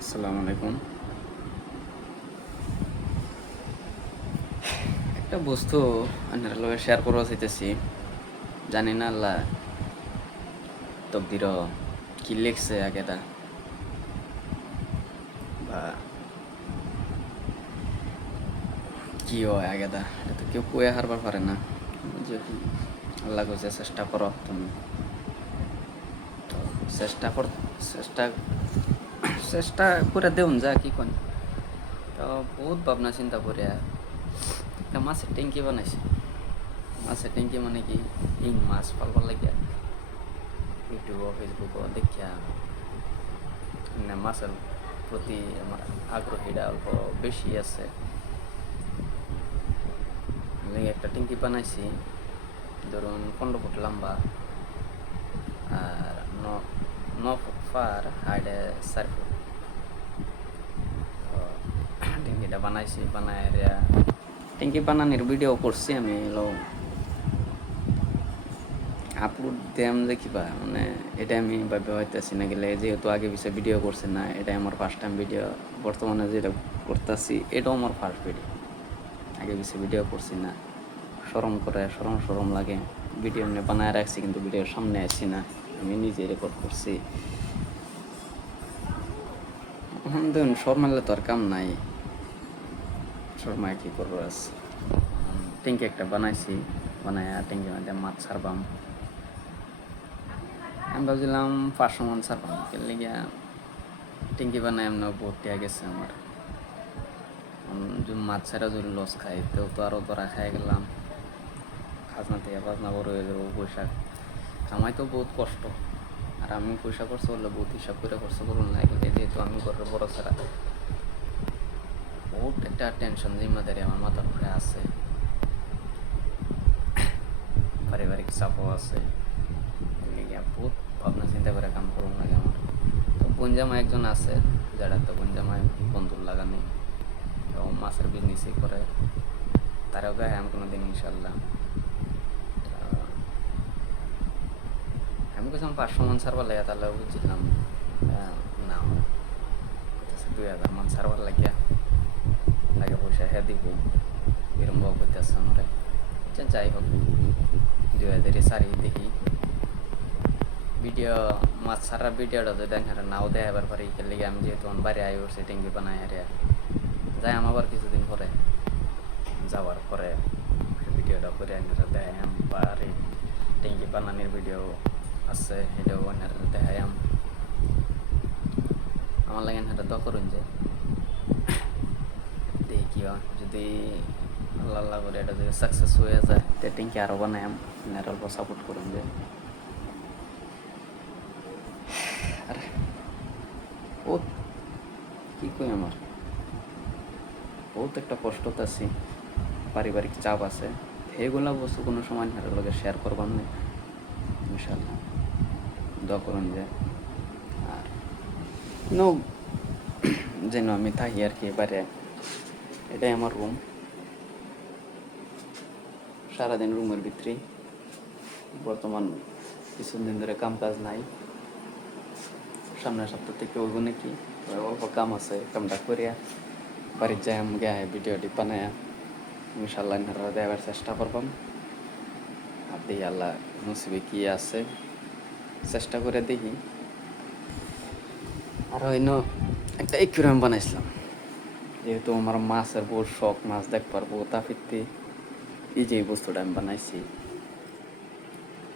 আসসালামু আলাইকুম। একটা বস্তু আপনার লগে শেয়ার করবা চাইতেছি। জানি না আল্লাহ তকদির কি লিখছে আগেটা বা কি হয় আগেটা, এটা তো কেউ কয়ে হারবার পারে না। যেহেতু আল্লাহ কইছে চেষ্টা করো তুমি, তো চেষ্টা কর, চেষ্টা চেষ্টা করে দেউন যা কি কোন। তো বহুত ভাবনা চিন্তা করে একটা মাছের ট্যাঙ্কি বানাইছে। মাছের ট্যাঙ্কি মানে কি, হিং মাছ পালবার লাগিয়া ইউটিউব ফেসবুক দেখিয়া না মাছের প্রতি আমার আগ্রহীটা অল্প বেশি আছে। আমি একটা ট্যাঙ্কি বানাইছি, ধরুন 15 ফুট লম্বা আর 9 ফুট পার, হাইডে 4 ফুট। তো ট্যাঙ্কিটা বানাইছি, বানায় ট্যাঙ্কি বানানোর ভিডিও করছি আমি। আপলোড দিলাম দেখিবা, মানে এটা আমি ভাবে হইতেছি না গেলে, যেহেতু আগে পিছিয়ে ভিডিও করছি না, এটাই আমার ফার্স্ট টাইম ভিডিও। বর্তমানে যেটা করতেছি এটাও আমার ফার্স্ট ভিডিও, আগে পিছিয়ে ভিডিও করছি না। শরম করে, শরম লাগে। ভিডিও এমনি বানায় রাখছি কিন্তু ভিডিওর সামনে আসছি না, আমি নিজে রেকর্ড করছি। এখন দেখুন শর্মালে তো আর কাম নাই, শর্মায় কী করবো। আছে ট্যাঙ্কি একটা বানাইছি, বানায় ট্যাঙ্কির মধ্যে মাছ ছাড়বাম। আমি ভাবছিলাম 500 মন ছাড়বাম, কেলে গিয়া ট্যাঙ্কি বানায় এমন বহুত টিয়া গেছে আমার। মাছ ছাড়া যদি লস খাই তো আরও ধরা খাই গেলাম, খাজনা থেকে বাজনা বড় হয়ে যাবো। পয়সা কামাই তো বহুত কষ্ট, আর আমি পয়সা খরচ করলে বহুত হিসাব করে খরচ করুন না। যেহেতু আমি ঘরের বড় ছাড়া, বহুত একটা টেনশন জিম্মাদারি আমার মাথার উপরে আছে, পারিবারিক চাপও আছে। বহুত ভাবনা চিন্তা করে কাম করুন লাগে আমার। তো বনজামা একজন আছে, যারা তো বনজামায় বন্ধুর লাগানি, তো মাছের বিজনেসই করে, তারাও গায়ে আমি কোনো দিন ইনশাল্লাহ। আমি কেছিলাম 500 মন ছাড়বার লাগে, তাহলে বুঝছিলাম না 2000 মন ছাড়বার লাগিয়া লাগে পয়সা হ্যাঁ দিব, এরম ভাব করতেছে আমার। যাই হোক, 2000 সারি দেখি ভিডিও। মাছ ছাড়ার ভিডিওটা যদি দেখেন নাও দেয় এবার পরে খেলে গিয়ে আমি যেহেতু আমার বাড়ি আই উঠছি ট্যাঙ্কি বানাই হারিয়া যাই আমার আবার কিছুদিন পরে যাওয়ার পরে ভিডিওটা করে দেখাইম, বা ট্যাঙ্কি বানানোর ভিডিও আছে সেটাও দেখাইম। আমার লাগে এটা দ করুন যে দেখি কি হয়, যদি আল্লাহ আল্লাহ করে এটা যদি সাকসেস হয়ে যায় তো ট্যাঙ্কি আরও বানাইম, অল্প সাপোর্ট করুন যে। আর বহুত কী কই, আমার বহুত একটা কষ্টতে আছি, পারিবারিক চাপ আছে। এগুলা বস্তু কোনো সময় হারের লগে শেয়ার করবার নেই, ইনশাল্লাহ দোয়া করুন যে। আর নো যেন আমি থাকি আর কি বাইরে, এটাই আমার রুম। সারাদিন রুমের ভিতরেই, বর্তমান কিছুদিন ধরে কাম কাজ নাই, সামনের সপ্তাহ থেকে ওইব নাকি, অল্প কাম আছে, কামটা করিয়া বাড়ির যাই আমি গায়ে ভিডিওটি বানায়া ইনশাল্লাহ দেওয়ার চেষ্টা করবাম। আর দেখি আল্লাহ নসিবে কি আছে, চেষ্টা করে দেখি। আর অন্য একটা একুরিয়াম বানাইছিলাম, যেহেতু আমার মাছের বহুত শখ, মাছ দেখবার বহুত আফিত্তি, এই যে বস্তুটা আমি বানাইছি।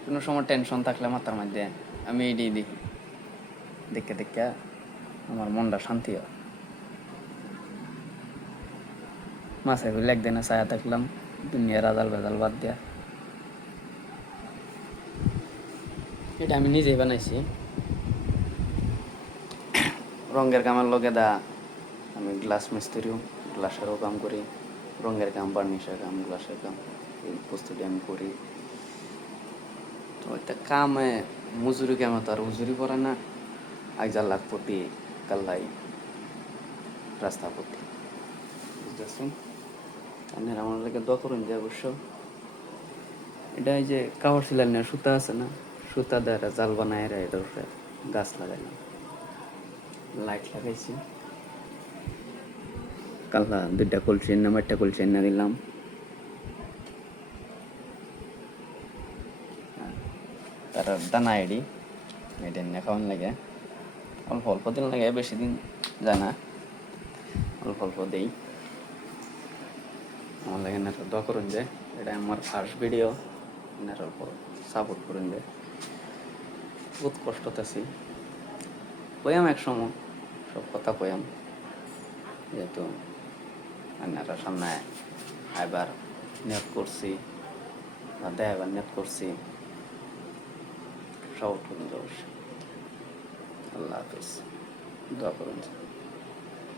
কোনো সময় টেনশন থাকলে মাথার মধ্যে আমি এই দেখি, দেখে দেখে আমার মনটা শান্তি হয়। মাছের গুলো একদিনে ছায়া থাকলাম, দুনিয়ার আদাল বেদাল বাদ দিয়া। এটা আমি নিজেই বানাইছি, রঙের কামের লগে দা আমি গ্লাস মিস্ত্রিও, গ্লাসেরও কাম করি, রঙের কাম, বার্নিশের কাম, গ্লাসের কাম, এই প্রস্তুতি আমি করি। তো একটা কামে মজুরি কামে তো আর উজুরি পড়ে না, আইজা লাখ প্রতি কাল্লাই রাস্তা প্রতি, বুঝতেছেন। আপনার আমার লাগে দোয়া করুন যে অবশ্য। এটা এই যে কাপড় সিলাইনের সুতা আছে না, সুতা দ্বারা জাল বানায় এটার উপরে গাছ লাগাইলাম। লাইট লাগাইছি, কাল্লা দুইটা কলসি না একটা কলসি না দিলাম। তার দানা এডি এটা নিয়ে খাওয়ান লাগে, অল্প অল্প দিন লাগে, বেশি দিন যায় না, অল্প অল্প দেই। আমার লাগে না দোয়া করুন যে এটা আমার ফার্স্ট ভিডিও, এনার অল্প সাপোর্ট করুন যে। বহুত কষ্টতে আছি, কইয়াম এক সময় সব কথা কইয়াম, যেহেতু আপনারা সামনে আইবার নিয়ত করছি বা দেখাবার নিয়ত করছি। সব করুন, আল্লাহ হাফিজ, দোয়া করুন।